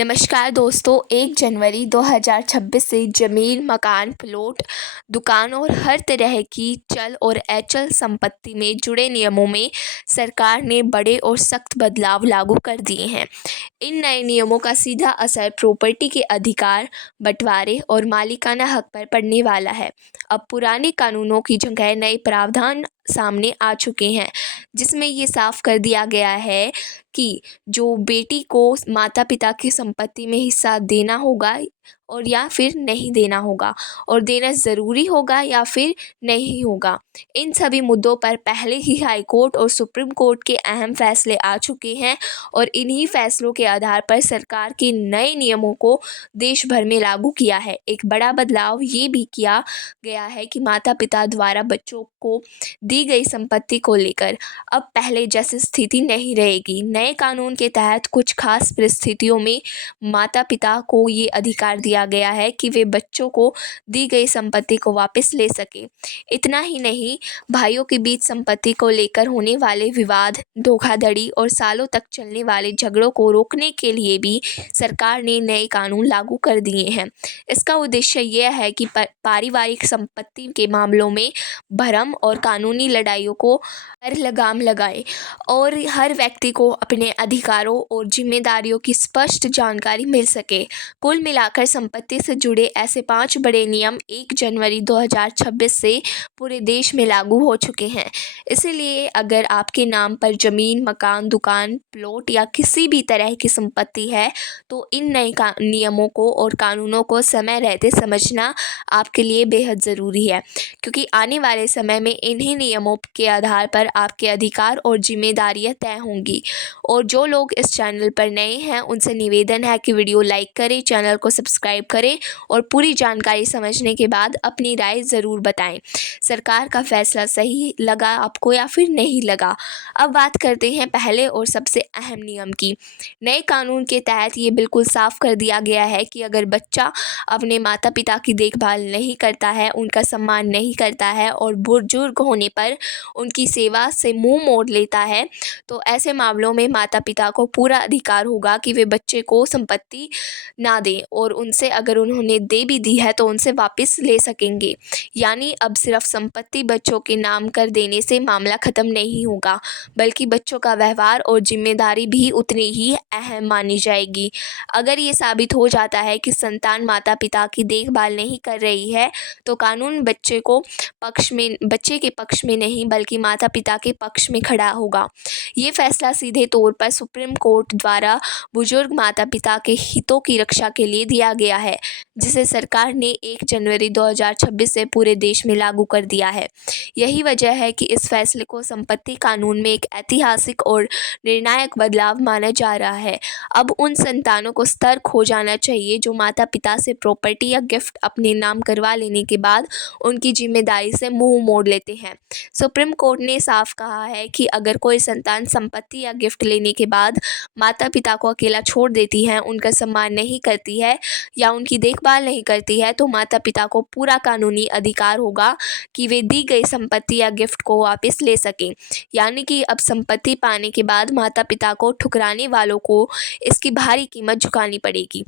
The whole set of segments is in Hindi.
नमस्कार दोस्तों, 1 जनवरी 2026 से ज़मीन, मकान, प्लॉट, दुकान और हर तरह की चल और अचल संपत्ति में जुड़े नियमों में सरकार ने बड़े और सख्त बदलाव लागू कर दिए हैं। इन नए नियमों का सीधा असर प्रॉपर्टी के अधिकार, बंटवारे और मालिकाना हक पर पड़ने वाला है। अब पुराने कानूनों की जगह नए प्रावधान सामने आ चुके हैं, जिसमें ये साफ कर दिया गया है कि जो बेटी को माता-पिता की संपत्ति में हिस्सा देना होगा और या फिर नहीं देना होगा, और देना ज़रूरी होगा या फिर नहीं होगा। इन सभी मुद्दों पर पहले ही हाई कोर्ट और सुप्रीम कोर्ट के अहम फैसले आ चुके हैं और इन्हीं फैसलों के आधार पर सरकार के नए नियमों को देश भर में लागू किया है। एक बड़ा बदलाव ये भी किया गया है कि माता-पिता द्वारा बच्चों को दी गई संपत्ति को लेकर अब पहले जैसी स्थिति नहीं रहेगी। नए कानून के तहत कुछ खास परिस्थितियों में माता-पिता को ये अधिकार दिया गया है कि वे बच्चों को दी गई संपत्ति को वापस ले सकें। इतना ही नहीं, भाइयों के बीच संपत्ति को लेकर होने वाले विवाद, धोखाधड़ी और सालों तक चलने वाले झगड़ों को रोकने के लिए भी सरकार ने नए कानून लागू कर दिए हैं। इसका उद्देश्य यह है कि पारिवारिक संपत्ति के मामलों में भ्रम और कानूनी लड़ाइयों को पर लगाम लगाए और हर व्यक्ति को अपने अधिकारों और जिम्मेदारियों की स्पष्ट जानकारी मिल सके। कुल मिलाकर संपत्ति से जुड़े ऐसे 5 बड़े नियम 1 जनवरी 2026 से पूरे देश में लागू हो चुके हैं। इसीलिए अगर आपके नाम पर ज़मीन, मकान, दुकान, प्लॉट या किसी भी तरह की संपत्ति है, तो इन नए नियमों को और कानूनों को समय रहते समझना आपके लिए बेहद ज़रूरी है, क्योंकि आने वाले समय में इन्हीं नियमों के आधार पर आपके अधिकार और जिम्मेदारियां तय होंगी। और जो लोग इस चैनल पर नए हैं, उनसे निवेदन है कि वीडियो लाइक करें, चैनल को सब्सक्राइब करें और पूरी जानकारी समझने के बाद अपनी राय ज़रूर बताएं। सरकार का फैसला सही लगा आपको या फिर नहीं लगा? अब बात करते हैं पहले और सबसे अहम नियम की। नए कानून के तहत ये बिल्कुल साफ कर दिया गया है कि अगर बच्चा अपने माता पिता की देखभाल नहीं करता है, उनका सम्मान नहीं करता है और बुजुर्ग होने पर उनकी सेवा से मुंह मोड़ लेता है, तो ऐसे मामलों में माता पिता को पूरा अधिकार होगा कि वे बच्चे को संपत्ति ना दें, और उनसे अगर उन्होंने दे भी दी है तो उनसे वापस ले सकेंगे। यानी अब सिर्फ संपत्ति बच्चों के नाम कर देने से मामला ख़त्म नहीं होगा, बल्कि बच्चों का व्यवहार और जिम्मेदारी भी उतनी ही अहम मानी जाएगी। अगर ये साबित हो जाता है कि संतान माता पिता की देखभाल नहीं कर रही है, तो कानून बच्चे के पक्ष में नहीं बल्कि माता पिता के पक्ष में खड़ा होगा। ये फैसला सीधे तौर पर सुप्रीम कोर्ट द्वारा बुजुर्ग माता पिता के हितों की रक्षा के लिए दिया गया है, जिसे सरकार ने 1 जनवरी 2026 से पूरे देश में लागू कर दिया है। यही वजह है कि इस फैसले को संपत्ति कानून में एक ऐतिहासिक और निर्णायक बदलाव माना जा रहा है। अब उन संतानों को सतर्क हो जाना चाहिए जो माता पिता से प्रॉपर्टी या गिफ्ट अपने नाम करवा लेने के बाद उनकी जिम्मेदारी से मुंह मोड़ लेते हैं। सुप्रीम कोर्ट ने साफ कहा है कि अगर कोई संतान संपत्ति या गिफ्ट लेने के बाद माता पिता को अकेला छोड़ देती है, उनका सम्मान नहीं करती है या उनकी देखभाल नहीं करती है, तो माता पिता को पूरा कानूनी अधिकार होगा कि वे दी गई संपत्ति या गिफ्ट को वापस ले सकें। यानी कि अब संपत्ति पाने के बाद माता पिता को ठुकराने वालों को इसकी भारी कीमत चुकानी पड़ेगी।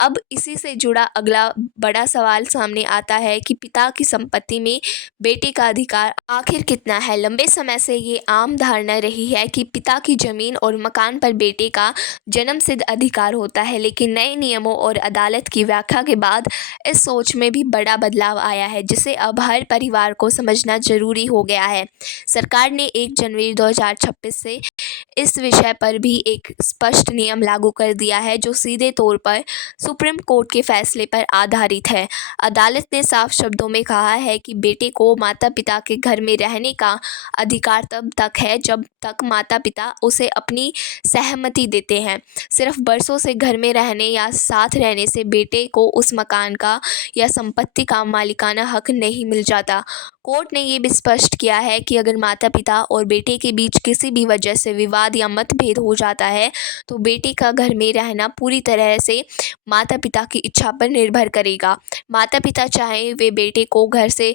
अब इसी से जुड़ा अगला बड़ा सवाल सामने आता है कि पिता की संपत्ति में बेटे का अधिकार आखिर कितना है। लंबे समय से ये आम धारणा रही है कि पिता की ज़मीन और मकान पर बेटे का जन्मसिद्ध अधिकार होता है, लेकिन नए नियमों और अदालत की व्याख्या के बाद इस सोच में भी बड़ा बदलाव आया है, जिसे अब हर परिवार को समझना जरूरी हो गया है। सरकार ने 1 जनवरी 2026 से इस विषय पर भी एक स्पष्ट नियम लागू कर दिया है, जो सीधे तौर पर सुप्रीम कोर्ट के फैसले पर आधारित है। अदालत ने साफ शब्दों में कहा है कि बेटे को माता पिता के घर में रहने का अधिकार तब तक है जब तक माता पिता उसे अपनी सहमति देते हैं। सिर्फ बरसों से घर में रहने या साथ रहने से बेटे को उस मकान का या संपत्ति का मालिकाना हक नहीं मिल जाता। कोर्ट ने ये भी स्पष्ट किया है कि अगर माता पिता और बेटे के बीच किसी भी वजह से विवाद या मतभेद हो जाता है तो बेटे का घर में रहना पूरी तरह से माता पिता की इच्छा पर निर्भर करेगा। माता पिता चाहें वे बेटे को घर से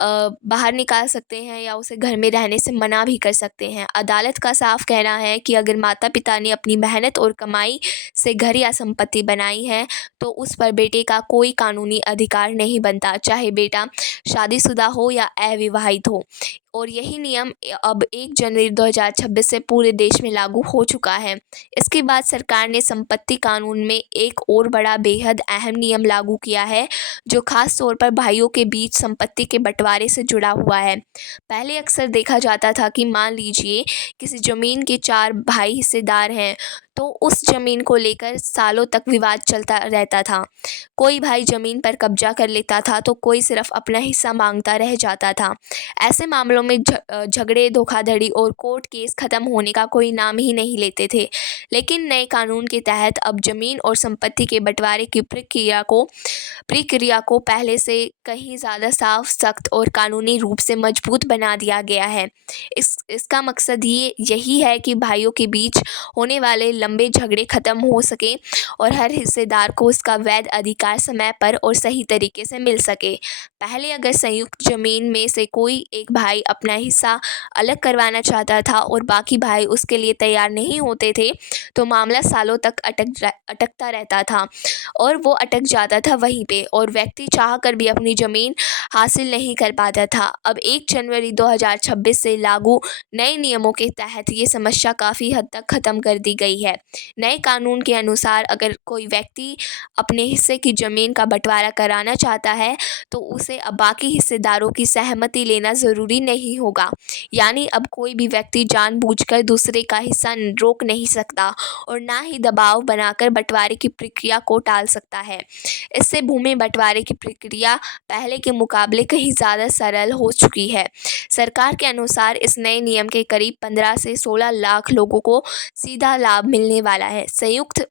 बाहर निकाल सकते हैं या उसे घर में रहने से मना भी कर सकते हैं। अदालत का साफ कहना है कि अगर माता पिता ने अपनी मेहनत और कमाई से घर या संपत्ति बनाई है तो उस पर बेटे का कोई कानूनी अधिकार नहीं बनता, चाहे बेटा शादीशुदा हो या अविवाहित हो। और यही नियम अब 1 जनवरी 2026 से पूरे देश में लागू हो चुका है। इसके बाद सरकार ने संपत्ति कानून में एक और बड़ा बेहद अहम नियम लागू किया है, जो खास तौर पर भाइयों के बीच संपत्ति के बंटवारे से जुड़ा हुआ है। पहले अक्सर देखा जाता था कि मान लीजिए किसी ज़मीन के 4 भाई हिस्सेदार हैं, तो उस ज़मीन को लेकर सालों तक विवाद चलता रहता था। कोई भाई ज़मीन पर कब्जा कर लेता था तो कोई सिर्फ अपना हिस्सा मांगता रह जाता था। ऐसे मामलों में झगड़े, धोखाधड़ी और कोर्ट केस ख़त्म होने का कोई नाम ही नहीं लेते थे। लेकिन नए कानून के तहत अब ज़मीन और संपत्ति के बंटवारे की प्रक्रिया को पहले से कहीं ज़्यादा साफ, सख्त और कानूनी रूप से मजबूत बना दिया गया है। इसका मकसद यही है कि भाइयों के बीच होने वाले लंबे झगड़े ख़त्म हो सकें और हर हिस्सेदार को उसका वैध अधिकार समय पर और सही तरीके से मिल सके। पहले अगर संयुक्त ज़मीन में से कोई एक भाई अपना हिस्सा अलग करवाना चाहता था और बाकी भाई उसके लिए तैयार नहीं होते थे, तो मामला सालों तक अटकता रहता था और वो अटक जाता था वहीं पे, और व्यक्ति चाह कर भी अपनी ज़मीन हासिल नहीं कर पाता था। अब 1 जनवरी 2026 से लागू नए नियमों के तहत ये समस्या काफ़ी हद तक ख़त्म कर दी गई है। नए कानून के अनुसार अगर कोई व्यक्ति अपने हिस्से की ज़मीन का बंटवारा कराना चाहता है तो उसे अब बाकी हिस्सेदारों की सहमति लेना ज़रूरी नहीं होगा। यानी अब कोई भी व्यक्ति जानबूझकर दूसरे का हिस्सा रोक नहीं सकता और ना ही दबाव बनाकर बंटवारे की प्रक्रिया को टाल सकता है। इससे भूमि बंटवारे की प्रक्रिया पहले के मुकाबले कहीं ज़्यादा सरल हो चुकी है। सरकार के अनुसार इस नए नियम के करीब 15 से 16 लाख लोगों को सीधा लाभ मिलने वाला है। संयुक्त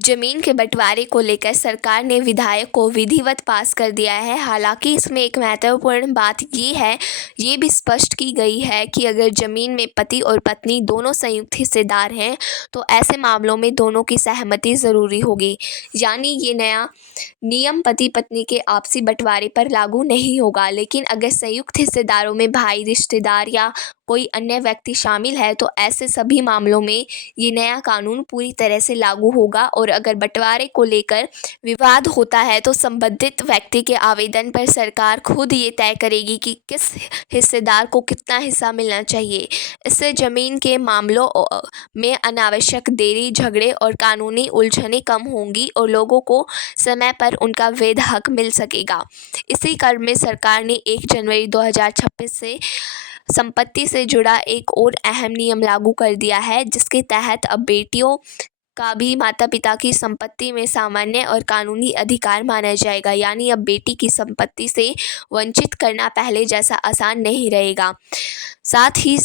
जमीन के बंटवारे को लेकर सरकार ने विधेयक को विधिवत पास कर दिया है। हालांकि इसमें एक महत्वपूर्ण बात ये भी स्पष्ट की गई है कि अगर ज़मीन में पति और पत्नी दोनों संयुक्त हिस्सेदार हैं तो ऐसे मामलों में दोनों की सहमति ज़रूरी होगी। यानी ये नया नियम पति पत्नी के आपसी बंटवारे पर लागू नहीं होगा, लेकिन अगर संयुक्त हिस्सेदारों में भाई, रिश्तेदार या कोई अन्य व्यक्ति शामिल है तो ऐसे सभी मामलों में ये नया कानून पूरी तरह से लागू होगा। और अगर बंटवारे को लेकर विवाद होता है तो संबंधित व्यक्ति के आवेदन पर सरकार खुद ये तय करेगी कि किस हिस्सेदार को कितना हिस्सा मिलना चाहिए। इससे ज़मीन के मामलों में अनावश्यक देरी, झगड़े और कानूनी उलझनें कम होंगी और लोगों को समय पर उनका वैध हक मिल सकेगा। इसी क्रम में सरकार ने 1 जनवरी 2026 से संपत्ति से जुड़ा एक और अहम नियम लागू कर दिया है, जिसके तहत अब बेटियों का भी माता पिता की संपत्ति में सामान्य और कानूनी अधिकार माना जाएगा। यानी अब बेटी की संपत्ति से वंचित करना पहले जैसा आसान नहीं रहेगा। साथ ही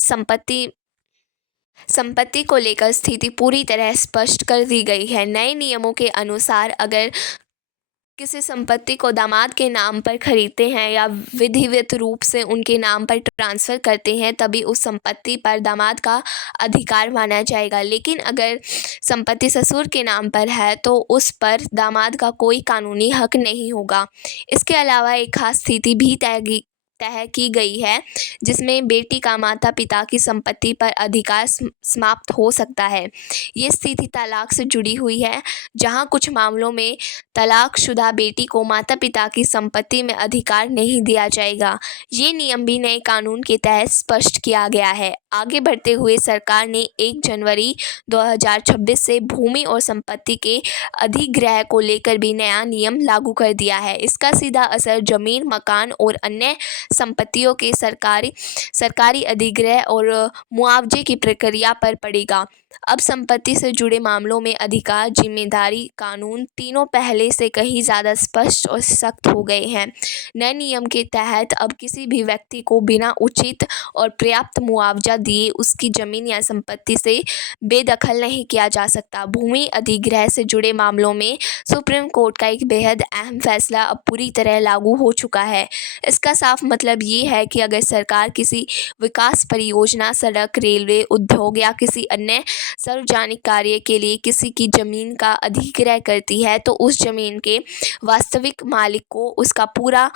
संपत्ति को लेकर स्थिति पूरी तरह स्पष्ट कर दी गई है। नए नियमों के अनुसार अगर किसी संपत्ति को दामाद के नाम पर खरीदते हैं या विधिवत रूप से उनके नाम पर ट्रांसफ़र करते हैं, तभी उस संपत्ति पर दामाद का अधिकार माना जाएगा। लेकिन अगर संपत्ति ससुर के नाम पर है तो उस पर दामाद का कोई कानूनी हक नहीं होगा। इसके अलावा एक खास स्थिति भी तय की गई है, जिसमें बेटी का माता पिता की संपत्ति पर अधिकार समाप्त हो सकता है। ये स्थिति तलाक से जुड़ी हुई है, जहां कुछ मामलों में तलाकशुदा बेटी को माता पिता की संपत्ति में अधिकार नहीं दिया जाएगा। ये नियम भी नए कानून के तहत स्पष्ट किया गया है। आगे बढ़ते हुए सरकार ने 1 जनवरी 2026 से भूमि और संपत्ति के अधिग्रह को लेकर भी नया नियम लागू कर दिया है। इसका सीधा असर जमीन, मकान और अन्य संपत्तियों के सरकारी अधिग्रह और मुआवजे की प्रक्रिया पर पड़ेगा। अब संपत्ति से जुड़े मामलों में अधिकार, जिम्मेदारी, कानून तीनों पहले से कहीं ज़्यादा स्पष्ट और सख्त हो गए हैं। नए नियम के तहत अब किसी भी व्यक्ति को बिना उचित और पर्याप्त मुआवजा दिए उसकी जमीन या संपत्ति से बेदखल नहीं किया जा सकता। भूमि अधिग्रहण से जुड़े मामलों में सुप्रीम कोर्ट का एक बेहद अहम फैसला अब पूरी तरह लागू हो चुका है। इसका साफ मतलब ये है कि अगर सरकार किसी विकास परियोजना, सड़क, रेलवे, उद्योग या किसी अन्य सार्वजनिक कार्य के लिए किसी की ज़मीन का अधिग्रहण करती है तो उस ज़मीन के वास्तविक मालिक को उसका पूरा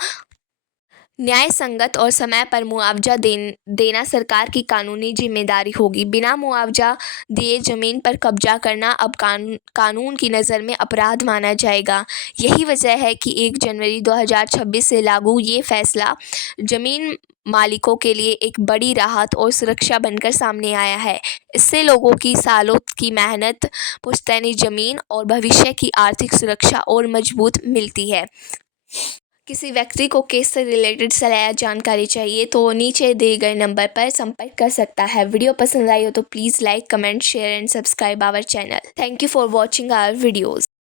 न्याय संगत और समय पर मुआवजा देना सरकार की कानूनी जिम्मेदारी होगी। बिना मुआवजा दिए ज़मीन पर कब्जा करना अब कानून की नज़र में अपराध माना जाएगा। यही वजह है कि 1 जनवरी 2026 से लागू ये फैसला ज़मीन मालिकों के लिए एक बड़ी राहत और सुरक्षा बनकर सामने आया है। इससे लोगों की सालों की मेहनत, पुश्तैनी ज़मीन और भविष्य की आर्थिक सुरक्षा और मजबूत मिलती है। किसी व्यक्ति को केस से रिलेटेड सलाह या जानकारी चाहिए तो नीचे दिए गए नंबर पर संपर्क कर सकता है। वीडियो पसंद आई हो तो please like, comment, share and subscribe our channel. Thank you for watching our videos.